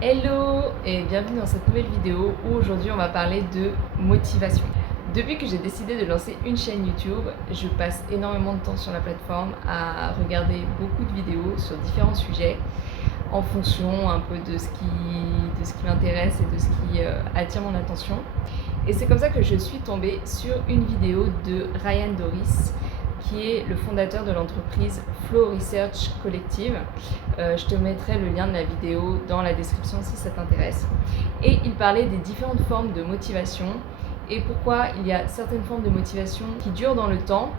Hello et bienvenue dans cette nouvelle vidéo où aujourd'hui on va parler de motivation. Depuis que j'ai décidé de lancer une chaîne YouTube, je passe énormément de temps sur la plateforme à regarder beaucoup de vidéos sur différents sujets en fonction un peu de ce qui m'intéresse et de ce qui attire mon attention. Et c'est comme ça que je suis tombée sur une vidéo de Ryan Doris, qui est le fondateur de l'entreprise Flow Research Collective. Je te mettrai le lien de la vidéo dans la description si ça t'intéresse. Et il parlait des différentes formes de motivation et pourquoi il y a certaines formes de motivation qui durent dans le temps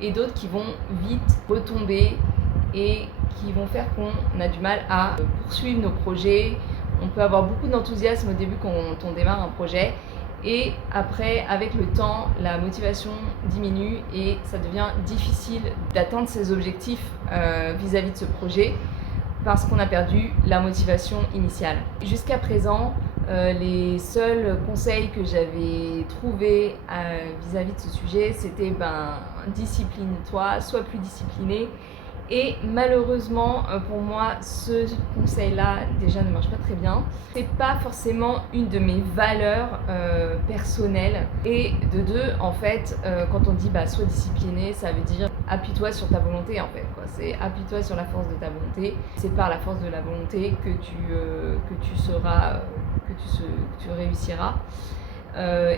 et d'autres qui vont vite retomber et qui vont faire qu'on a du mal à poursuivre nos projets. On peut avoir beaucoup d'enthousiasme au début quand on démarre un projet. Et après, avec le temps, la motivation diminue et ça devient difficile d'atteindre ses objectifs vis-à-vis de ce projet parce qu'on a perdu la motivation initiale. Jusqu'à présent, les seuls conseils que j'avais trouvés vis-à-vis de ce sujet, c'était discipline-toi, sois plus discipliné. Et malheureusement pour moi, ce conseil-là déjà ne marche pas très bien. C'est pas forcément une de mes valeurs personnelles. Et de deux, en fait, quand on dit sois discipliné, ça veut dire appuie-toi sur ta volonté en fait. C'est appuie-toi sur la force de ta volonté. C'est par la force de la volonté que tu réussiras.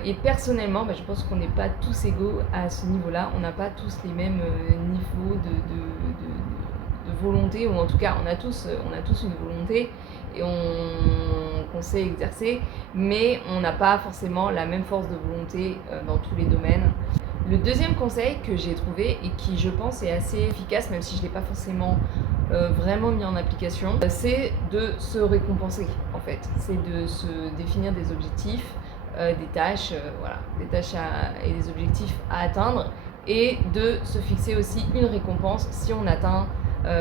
Et personnellement, je pense qu'on n'est pas tous égaux à ce niveau-là. On n'a pas tous les mêmes niveaux de volonté, ou en tout cas, on a tous une volonté et qu'on sait exercer, mais on n'a pas forcément la même force de volonté dans tous les domaines. Le deuxième conseil que j'ai trouvé et qui, je pense, est assez efficace, même si je ne l'ai pas forcément vraiment mis en application, c'est de se récompenser, en fait. C'est de se définir des objectifs, des tâches et des objectifs à atteindre, et de se fixer aussi une récompense si on atteint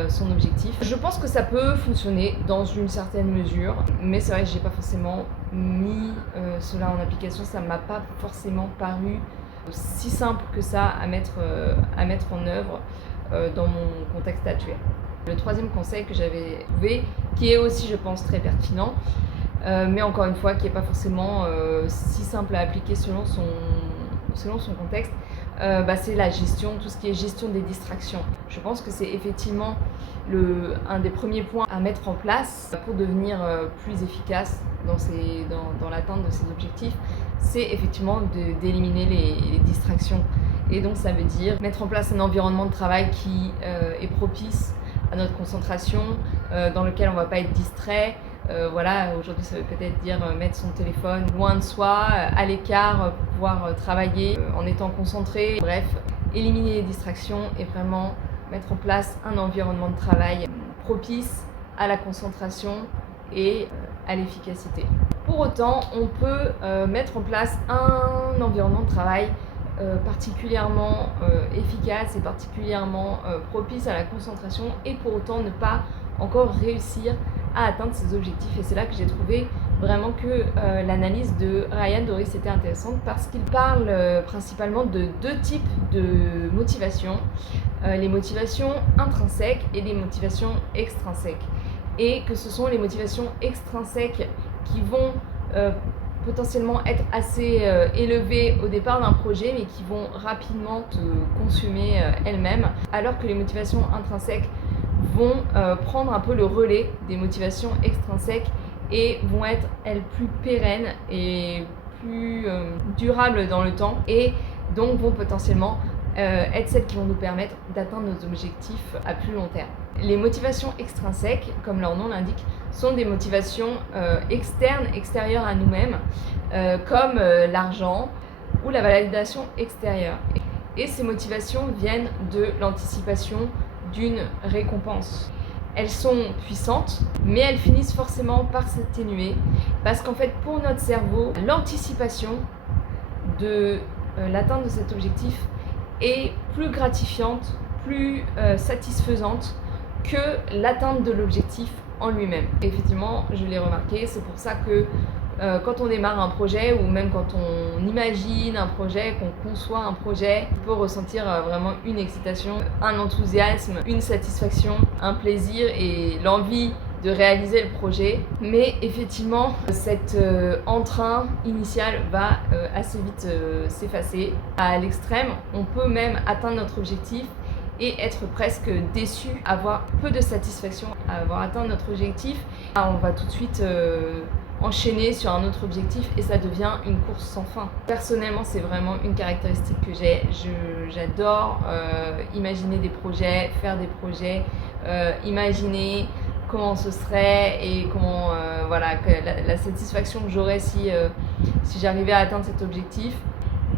son objectif. Je pense que ça peut fonctionner dans une certaine mesure, mais c'est vrai que j'ai pas forcément mis cela en application. Ça m'a pas forcément paru si simple que ça à mettre en œuvre dans mon contexte actuel. Le troisième conseil que j'avais trouvé, qui est aussi je pense très pertinent, mais encore une fois qui n'est pas forcément si simple à appliquer selon son contexte, c'est la gestion, tout ce qui est gestion des distractions. Je pense que c'est effectivement un des premiers points à mettre en place pour devenir plus efficace dans l'atteinte de ses objectifs. C'est effectivement d'éliminer les distractions. Et donc ça veut dire mettre en place un environnement de travail qui est propice à notre concentration, dans lequel on ne va pas être distrait. Aujourd'hui ça veut peut-être dire mettre son téléphone loin de soi, à l'écart, pour pouvoir travailler en étant concentré. Bref, éliminer les distractions et vraiment mettre en place un environnement de travail propice à la concentration et à l'efficacité. Pour autant, on peut mettre en place un environnement de travail particulièrement efficace et particulièrement propice à la concentration et pour autant ne pas encore réussir à atteindre ses objectifs. Et c'est là que j'ai trouvé vraiment que l'analyse de Ryan Doris était intéressante parce qu'il parle principalement de deux types de motivations, les motivations intrinsèques et les motivations extrinsèques. Et que ce sont les motivations extrinsèques qui vont potentiellement être assez élevées au départ d'un projet, mais qui vont rapidement te consumer elles-mêmes, alors que les motivations intrinsèques vont prendre un peu le relais des motivations extrinsèques et vont être, elles, plus pérennes et plus durables dans le temps, et donc vont potentiellement être celles qui vont nous permettre d'atteindre nos objectifs à plus long terme. Les motivations extrinsèques, comme leur nom l'indique, sont des motivations externes, extérieures à nous-mêmes, comme l'argent ou la validation extérieure. Et ces motivations viennent de l'anticipation d'une récompense. Elles sont puissantes, mais elles finissent forcément par s'atténuer, parce qu'en fait, pour notre cerveau, l'anticipation de l'atteinte de cet objectif est plus gratifiante, plus satisfaisante que l'atteinte de l'objectif en lui-même. Effectivement, je l'ai remarqué, c'est pour ça que quand on démarre un projet, ou même quand on imagine un projet, qu'on conçoit un projet, on peut ressentir vraiment une excitation, un enthousiasme, une satisfaction, un plaisir et l'envie de réaliser le projet. Mais effectivement, cet entrain initial va assez vite s'effacer. À l'extrême, on peut même atteindre notre objectif et être presque déçu, avoir peu de satisfaction à avoir atteint notre objectif. On va tout de suite enchaîner sur un autre objectif et ça devient une course sans fin. Personnellement, c'est vraiment une caractéristique que j'ai. J'adore imaginer des projets, faire des projets, imaginer comment ce serait et comment voilà, la satisfaction que j'aurais si j'arrivais à atteindre cet objectif.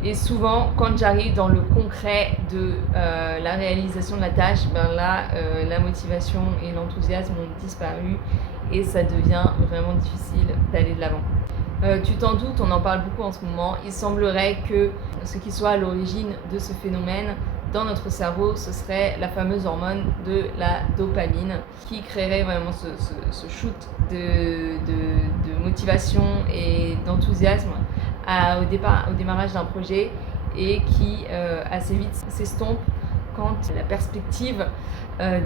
Et souvent, quand j'arrive dans le concret de la réalisation de la tâche, ben là, la motivation et l'enthousiasme ont disparu et ça devient vraiment difficile d'aller de l'avant. Tu t'en doutes, on en parle beaucoup en ce moment. Il semblerait que ce qui soit à l'origine de ce phénomène dans notre cerveau, ce serait la fameuse hormone de la dopamine qui créerait vraiment ce shoot de motivation et d'enthousiasme au démarrage d'un projet et qui assez vite s'estompe quand la perspective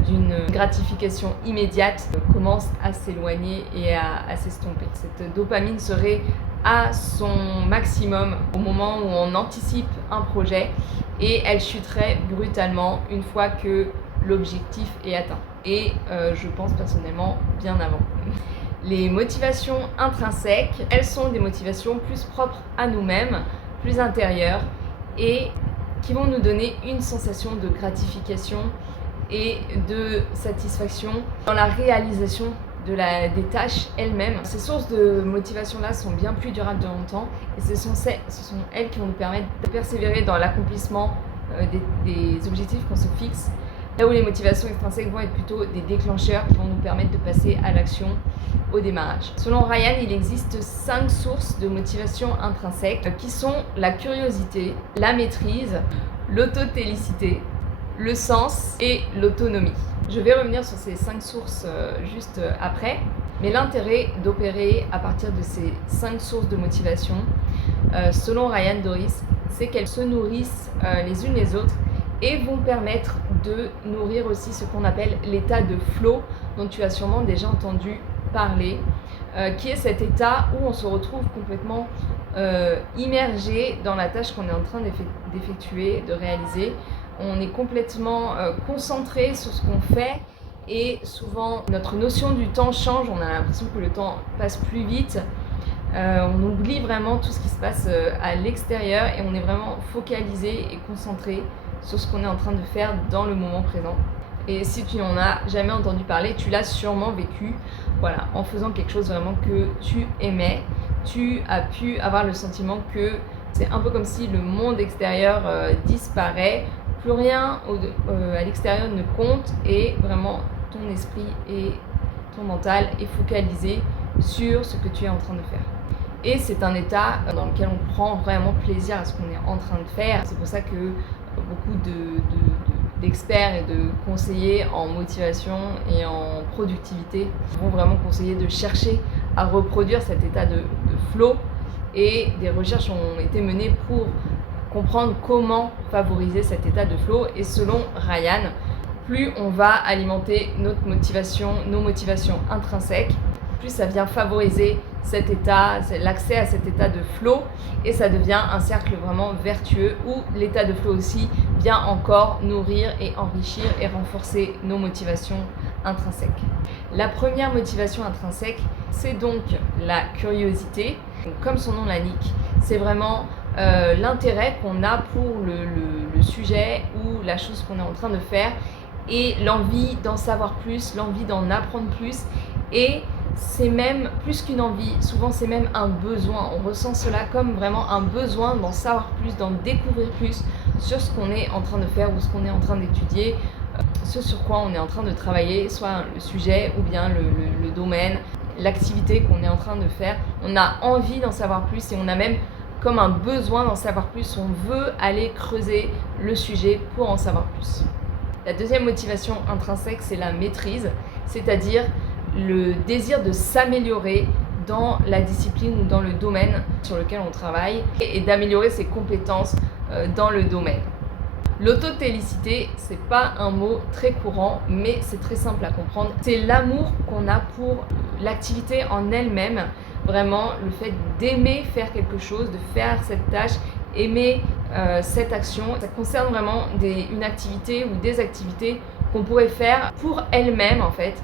d'une gratification immédiate commence à s'éloigner et à s'estomper. Cette dopamine serait à son maximum au moment où on anticipe un projet et elle chuterait brutalement une fois que l'objectif est atteint. Et je pense personnellement bien avant. Les motivations intrinsèques, elles sont des motivations plus propres à nous-mêmes, plus intérieures et qui vont nous donner une sensation de gratification et de satisfaction dans la réalisation des tâches elles-mêmes. Ces sources de motivation-là sont bien plus durables dans le temps et ce sont elles qui vont nous permettre de persévérer dans l'accomplissement des objectifs qu'on se fixe. Là où les motivations extrinsèques vont être plutôt des déclencheurs qui vont nous permettre de passer à l'action au démarrage. Selon Ryan, il existe 5 sources de motivation intrinsèque qui sont la curiosité, la maîtrise, l'autotélicité, le sens et l'autonomie. Je vais revenir sur ces 5 sources juste après, mais l'intérêt d'opérer à partir de ces 5 sources de motivation, selon Ryan Doris, c'est qu'elles se nourrissent les unes les autres et vont permettre de nourrir aussi ce qu'on appelle l'état de flow, dont tu as sûrement déjà entendu parler, qui est cet état où on se retrouve complètement immergé dans la tâche qu'on est en train d'effectuer, de réaliser. On est complètement concentré sur ce qu'on fait et souvent notre notion du temps change, on a l'impression que le temps passe plus vite. On oublie vraiment tout ce qui se passe à l'extérieur et on est vraiment focalisé et concentré sur ce qu'on est en train de faire dans le moment présent. Et si tu n'en as jamais entendu parler, tu l'as sûrement vécu, voilà, en faisant quelque chose vraiment que tu aimais. Tu as pu avoir le sentiment que c'est un peu comme si le monde extérieur disparaît, plus rien à l'extérieur ne compte et vraiment ton esprit et ton mental est focalisé sur ce que tu es en train de faire. Et c'est un état dans lequel on prend vraiment plaisir à ce qu'on est en train de faire. C'est pour ça que beaucoup d'experts et de conseillers en motivation et en productivité vont vraiment conseiller de chercher à reproduire cet état de flow. Et des recherches ont été menées pour comprendre comment favoriser cet état de flow. Et selon Ryan, plus on va alimenter nos motivations intrinsèques, plus ça vient favoriser cet état, l'accès à cet état de flow et ça devient un cercle vraiment vertueux où l'état de flow aussi vient encore nourrir et enrichir et renforcer nos motivations intrinsèques. La première motivation intrinsèque, c'est donc la curiosité. Donc, comme son nom l'indique, c'est vraiment l'intérêt qu'on a pour le sujet ou la chose qu'on est en train de faire et l'envie d'en savoir plus, l'envie d'en apprendre plus et c'est même plus qu'une envie, souvent c'est même un besoin. On ressent cela comme vraiment un besoin d'en savoir plus, d'en découvrir plus sur ce qu'on est en train de faire ou ce qu'on est en train d'étudier, ce sur quoi on est en train de travailler, soit le sujet ou bien le domaine, l'activité qu'on est en train de faire. On a envie d'en savoir plus et on a même comme un besoin d'en savoir plus. On veut aller creuser le sujet pour en savoir plus. La deuxième motivation intrinsèque, c'est la maîtrise, c'est-à-dire le désir de s'améliorer dans la discipline ou dans le domaine sur lequel on travaille et d'améliorer ses compétences dans le domaine. L'autotélicité, c'est pas un mot très courant, mais c'est très simple à comprendre. C'est l'amour qu'on a pour l'activité en elle-même, vraiment le fait d'aimer faire quelque chose, de faire cette tâche, aimer cette action. Ça concerne vraiment une activité ou des activités qu'on pourrait faire pour elle-même en fait,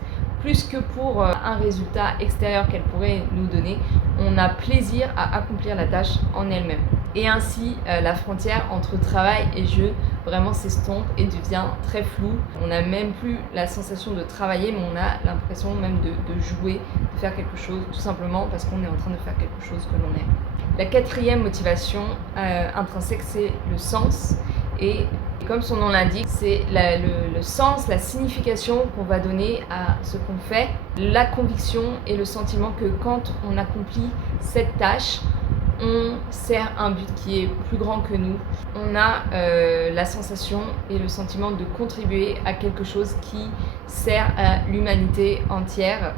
plus que pour un résultat extérieur qu'elle pourrait nous donner. On a plaisir à accomplir la tâche en elle-même. Et ainsi, la frontière entre travail et jeu vraiment s'estompe et devient très floue. On n'a même plus la sensation de travailler, mais on a l'impression même de jouer, de faire quelque chose, tout simplement parce qu'on est en train de faire quelque chose que l'on aime. La quatrième motivation intrinsèque, c'est le sens. Et comme son nom l'indique, c'est le sens, la signification qu'on va donner à ce qu'on fait, la conviction et le sentiment que quand on accomplit cette tâche, on sert un but qui est plus grand que nous. On a la sensation et le sentiment de contribuer à quelque chose qui sert à l'humanité entière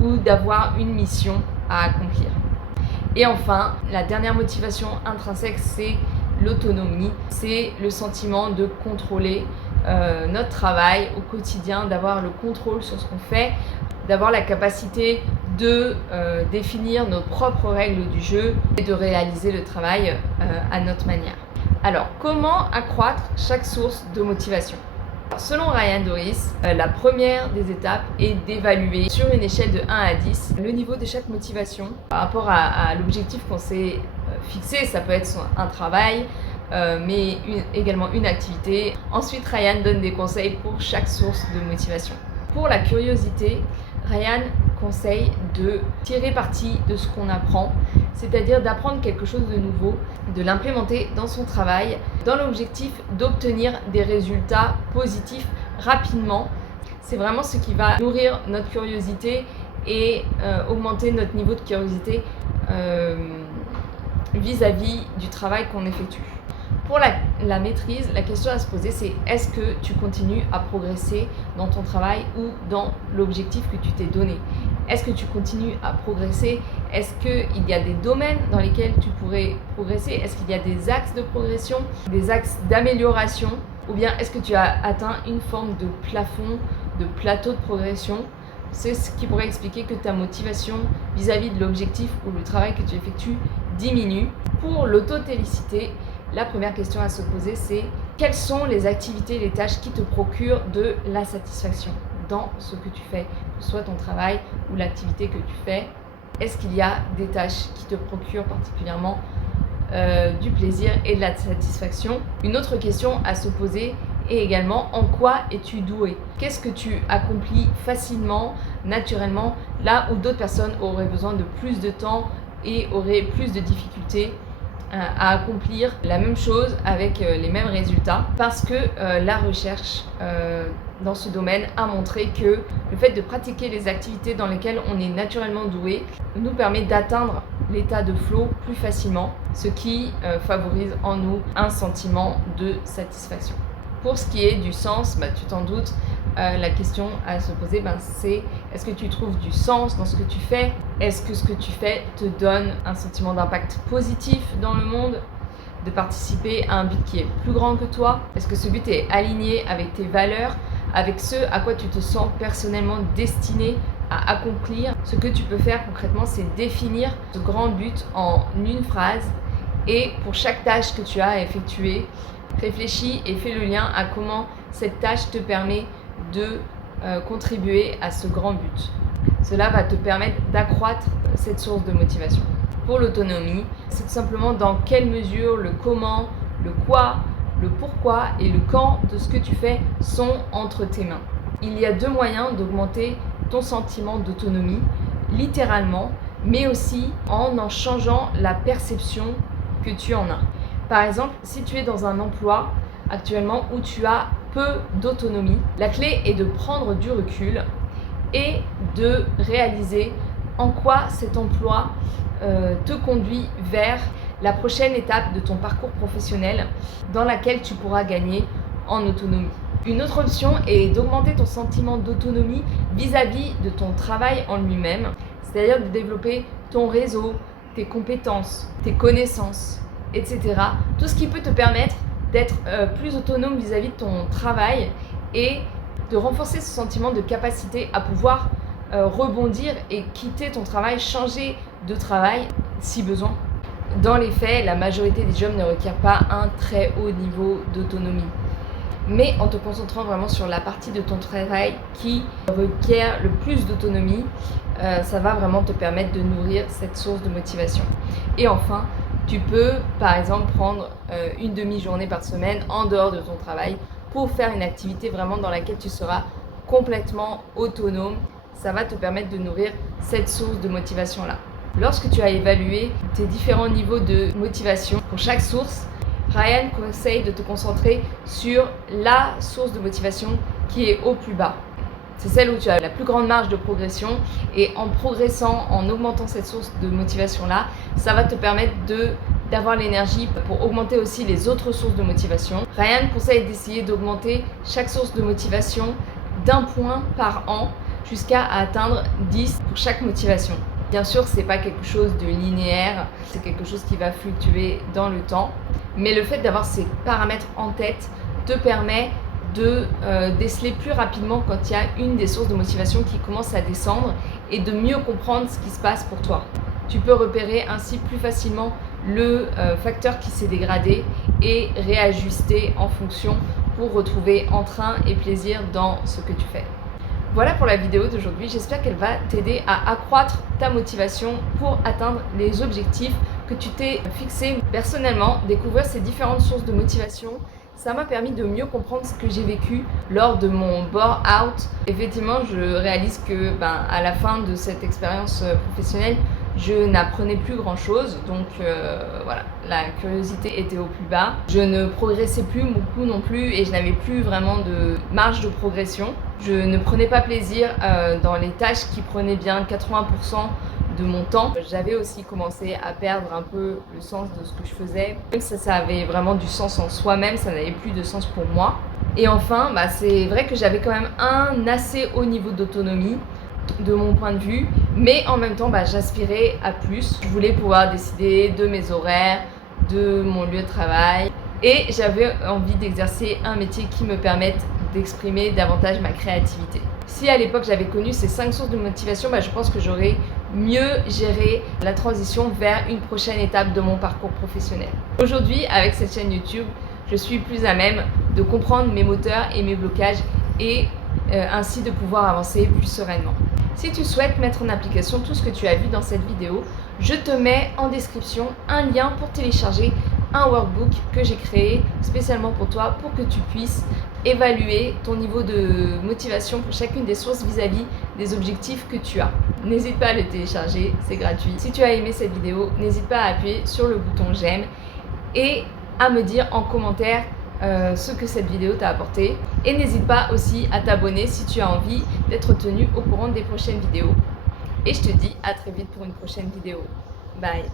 ou d'avoir une mission à accomplir. Et enfin, la dernière motivation intrinsèque, c'est l'autonomie. C'est le sentiment de contrôler notre travail au quotidien, d'avoir le contrôle sur ce qu'on fait, d'avoir la capacité de définir nos propres règles du jeu et de réaliser le travail à notre manière. Alors, comment accroître chaque source de motivation ? Selon Ryan Doris, la première des étapes est d'évaluer sur une échelle de 1 à 10 le niveau de chaque motivation par rapport à l'objectif qu'on s'est fixé. Ça peut être un travail, mais également une activité. Ensuite, Ryan donne des conseils pour chaque source de motivation. Pour la curiosité, Ryan conseille de tirer parti de ce qu'on apprend, c'est-à-dire d'apprendre quelque chose de nouveau, de l'implémenter dans son travail, dans l'objectif d'obtenir des résultats positifs rapidement. C'est vraiment ce qui va nourrir notre curiosité et augmenter notre niveau de curiosité vis-à-vis du travail qu'on effectue. Pour la maîtrise, la question à se poser, c'est est-ce que tu continues à progresser dans ton travail ou dans l'objectif que tu t'es donné ? Est-ce que tu continues à progresser ? Est-ce qu'il y a des domaines dans lesquels tu pourrais progresser ? Est-ce qu'il y a des axes de progression, des axes d'amélioration ? Ou bien est-ce que tu as atteint une forme de plafond, de plateau de progression ? C'est ce qui pourrait expliquer que ta motivation vis-à-vis de l'objectif ou le travail que tu effectues diminue. Pour l'autotélicité, la première question à se poser, c'est quelles sont les activités, les tâches qui te procurent de la satisfaction dans ce que tu fais, que ce soit ton travail ou l'activité que tu fais. Est-ce qu'il y a des tâches qui te procurent particulièrement du plaisir et de la satisfaction ? Une autre question à se poser est également en quoi es-tu doué ? Qu'est-ce que tu accomplis facilement, naturellement, là où d'autres personnes auraient besoin de plus de temps et auraient plus de difficultés à accomplir la même chose avec les mêmes résultats, parce que la recherche dans ce domaine a montré que le fait de pratiquer les activités dans lesquelles on est naturellement doué nous permet d'atteindre l'état de flow plus facilement, ce qui favorise en nous un sentiment de satisfaction. Pour ce qui est du sens, tu t'en doutes, la question à se poser, c'est est-ce que tu trouves du sens dans ce que tu fais ? Est-ce que ce que tu fais te donne un sentiment d'impact positif dans le monde ? De participer à un but qui est plus grand que toi ? Est-ce que ce but est aligné avec tes valeurs, avec ce à quoi tu te sens personnellement destiné à accomplir ? Ce que tu peux faire concrètement, c'est définir ce grand but en une phrase et pour chaque tâche que tu as à effectuer, réfléchis et fais le lien à comment cette tâche te permet de contribuer à ce grand but. Cela va te permettre d'accroître cette source de motivation. Pour l'autonomie, c'est tout simplement dans quelle mesure le comment, le quoi, le pourquoi et le quand de ce que tu fais sont entre tes mains. Il y a deux moyens d'augmenter ton sentiment d'autonomie, littéralement, mais aussi en changeant la perception que tu en as. Par exemple, si tu es dans un emploi actuellement où tu as peu d'autonomie, la clé est de prendre du recul et de réaliser en quoi cet emploi te conduit vers la prochaine étape de ton parcours professionnel dans laquelle tu pourras gagner en autonomie. Une autre option est d'augmenter ton sentiment d'autonomie vis-à-vis de ton travail en lui-même, c'est-à-dire de développer ton réseau, tes compétences, tes connaissances, etc. Tout ce qui peut te permettre d'être plus autonome vis-à-vis de ton travail et de renforcer ce sentiment de capacité à pouvoir rebondir et quitter ton travail, changer de travail si besoin. Dans les faits, la majorité des jobs ne requièrent pas un très haut niveau d'autonomie. Mais en te concentrant vraiment sur la partie de ton travail qui requiert le plus d'autonomie, ça va vraiment te permettre de nourrir cette source de motivation. Et enfin, tu peux par exemple prendre une demi-journée par semaine en dehors de ton travail pour faire une activité vraiment dans laquelle tu seras complètement autonome. Ça va te permettre de nourrir cette source de motivation-là. Lorsque tu as évalué tes différents niveaux de motivation pour chaque source, Ryan conseille de te concentrer sur la source de motivation qui est au plus bas. C'est celle où tu as la plus grande marge de progression et en progressant, en augmentant cette source de motivation-là, ça va te permettre d'avoir l'énergie pour augmenter aussi les autres sources de motivation. Ryan conseille d'essayer d'augmenter chaque source de motivation d'1 point par an jusqu'à atteindre 10 pour chaque motivation. Bien sûr, c'est pas quelque chose de linéaire, c'est quelque chose qui va fluctuer dans le temps. Mais le fait d'avoir ces paramètres en tête te permet de déceler plus rapidement quand il y a une des sources de motivation qui commence à descendre et de mieux comprendre ce qui se passe pour toi. Tu peux repérer ainsi plus facilement le facteur qui s'est dégradé et réajuster en fonction pour retrouver entrain et plaisir dans ce que tu fais. Voilà pour la vidéo d'aujourd'hui, j'espère qu'elle va t'aider à accroître ta motivation pour atteindre les objectifs que tu t'es fixés. Personnellement, découvrir ces différentes sources de motivation, ça m'a permis de mieux comprendre ce que j'ai vécu lors de mon bore-out. Effectivement, je réalise que à la fin de cette expérience professionnelle, je n'apprenais plus grand chose, donc voilà, la curiosité était au plus bas. Je ne progressais plus beaucoup non plus et je n'avais plus vraiment de marge de progression. Je ne prenais pas plaisir dans les tâches qui prenaient bien 80% de mon temps. J'avais aussi commencé à perdre un peu le sens de ce que je faisais. Même si ça avait vraiment du sens en soi-même, ça n'avait plus de sens pour moi. Et enfin, c'est vrai que j'avais quand même un assez haut niveau d'autonomie de mon point de vue, mais en même temps j'aspirais à plus. Je voulais pouvoir décider de mes horaires, de mon lieu de travail et j'avais envie d'exercer un métier qui me permette d'exprimer davantage ma créativité. Si à l'époque j'avais connu ces 5 sources de motivation, je pense que j'aurais mieux géré la transition vers une prochaine étape de mon parcours professionnel. Aujourd'hui, avec cette chaîne YouTube, je suis plus à même de comprendre mes moteurs et mes blocages et ainsi de pouvoir avancer plus sereinement. Si tu souhaites mettre en application tout ce que tu as vu dans cette vidéo, je te mets en description un lien pour télécharger un workbook que j'ai créé spécialement pour toi pour que tu puisses évaluer ton niveau de motivation pour chacune des sources vis-à-vis des objectifs que tu as. N'hésite pas à le télécharger, c'est gratuit. Si tu as aimé cette vidéo, n'hésite pas à appuyer sur le bouton j'aime et à me dire en commentaire ce que cette vidéo t'a apporté. Et n'hésite pas aussi à t'abonner si tu as envie d'être tenu au courant des prochaines vidéos. Et je te dis à très vite pour une prochaine vidéo. Bye!